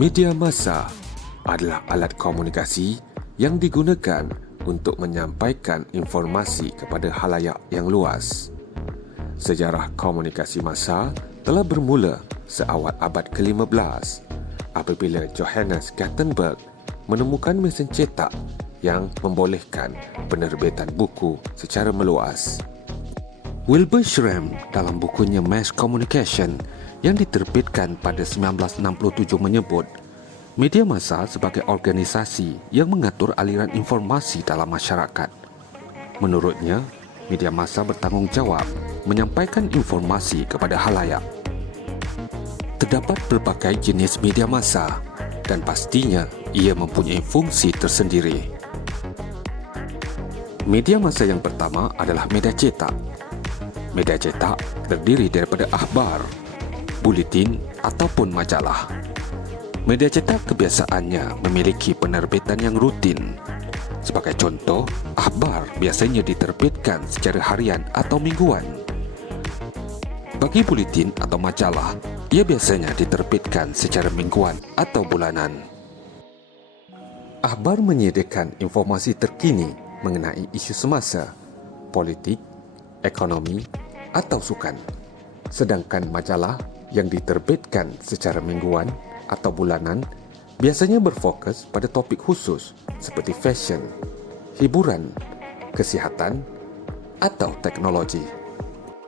Media massa adalah alat komunikasi yang digunakan untuk menyampaikan informasi kepada khalayak yang luas. Sejarah komunikasi massa telah bermula seawal abad ke-15 apabila Johannes Gutenberg menemukan mesin cetak yang membolehkan penerbitan buku secara meluas. Wilbur Schramm dalam bukunya Mass Communication yang diterbitkan pada 1967 menyebut media massa sebagai organisasi yang mengatur aliran informasi dalam masyarakat. Menurutnya, media massa bertanggungjawab menyampaikan informasi kepada khalayak. Terdapat pelbagai jenis media massa dan pastinya ia mempunyai fungsi tersendiri. Media massa yang pertama adalah media cetak. Media cetak terdiri daripada akhbar, buletin ataupun majalah. Media cetak kebiasaannya memiliki penerbitan yang rutin. Sebagai contoh, akhbar biasanya diterbitkan secara harian atau mingguan. Bagi buletin atau majalah, ia biasanya diterbitkan secara mingguan atau bulanan. Akhbar menyediakan informasi terkini mengenai isu semasa, politik, ekonomi atau sukan. Sedangkan majalah yang diterbitkan secara mingguan atau bulanan biasanya berfokus pada topik khusus seperti fashion, hiburan, kesihatan atau teknologi.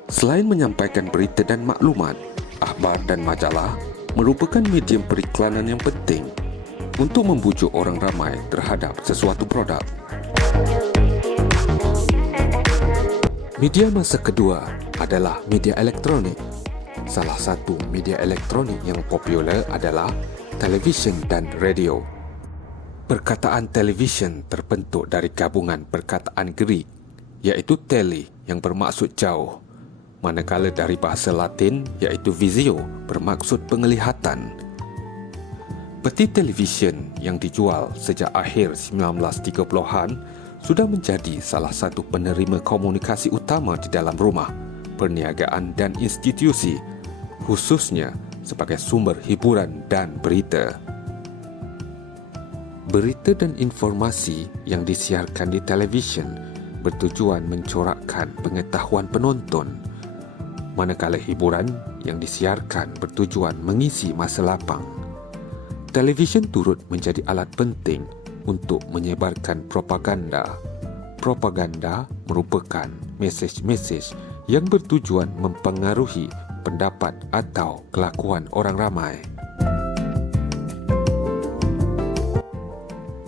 Selain menyampaikan berita dan maklumat, akhbar dan majalah merupakan medium periklanan yang penting untuk membujuk orang ramai terhadap sesuatu produk. Media massa kedua adalah media elektronik. Salah satu media elektronik yang popular adalah televisyen dan radio. Perkataan televisyen terbentuk dari gabungan perkataan Greek, iaitu tele yang bermaksud jauh, manakala dari bahasa Latin iaitu visio bermaksud penglihatan. Peti televisyen yang dijual sejak akhir 1930-an sudah menjadi salah satu penerima komunikasi utama di dalam rumah, perniagaan dan institusi, khususnya sebagai sumber hiburan dan berita. Berita dan informasi yang disiarkan di televisyen bertujuan mencorakkan pengetahuan penonton, manakala hiburan yang disiarkan bertujuan mengisi masa lapang. Televisyen turut menjadi alat penting untuk menyebarkan propaganda. Propaganda merupakan mesej-mesej yang bertujuan mempengaruhi pendapat atau kelakuan orang ramai.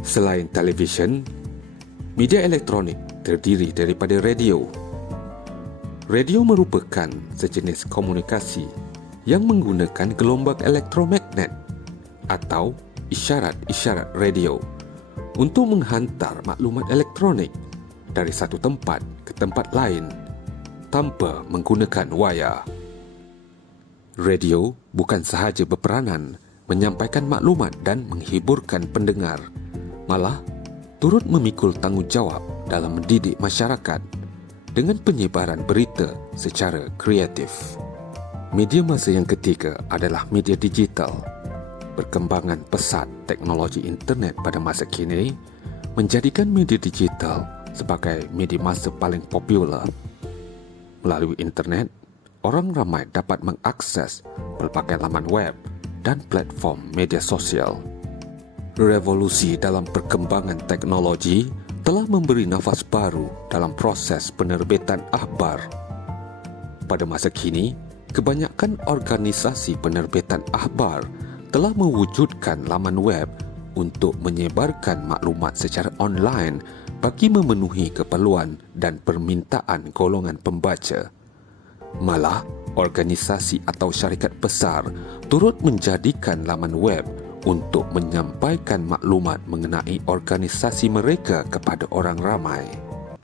Selain televisyen, media elektronik terdiri daripada radio. Radio merupakan sejenis komunikasi yang menggunakan gelombang elektromagnet atau isyarat-isyarat radio untuk menghantar maklumat elektronik dari satu tempat ke tempat lain tanpa menggunakan wayar. Radio bukan sahaja berperanan menyampaikan maklumat dan menghiburkan pendengar, malah turut memikul tanggungjawab dalam mendidik masyarakat dengan penyebaran berita secara kreatif. Media massa yang ketiga adalah media digital. Perkembangan pesat teknologi internet pada masa kini menjadikan media digital sebagai media massa paling popular. Melalui internet, orang ramai dapat mengakses pelbagai laman web dan platform media sosial. Revolusi dalam perkembangan teknologi telah memberi nafas baru dalam proses penerbitan akhbar. Pada masa kini, kebanyakan organisasi penerbitan akhbar telah mewujudkan laman web untuk menyebarkan maklumat secara online bagi memenuhi keperluan dan permintaan golongan pembaca. Malah, organisasi atau syarikat besar turut menjadikan laman web untuk menyampaikan maklumat mengenai organisasi mereka kepada orang ramai.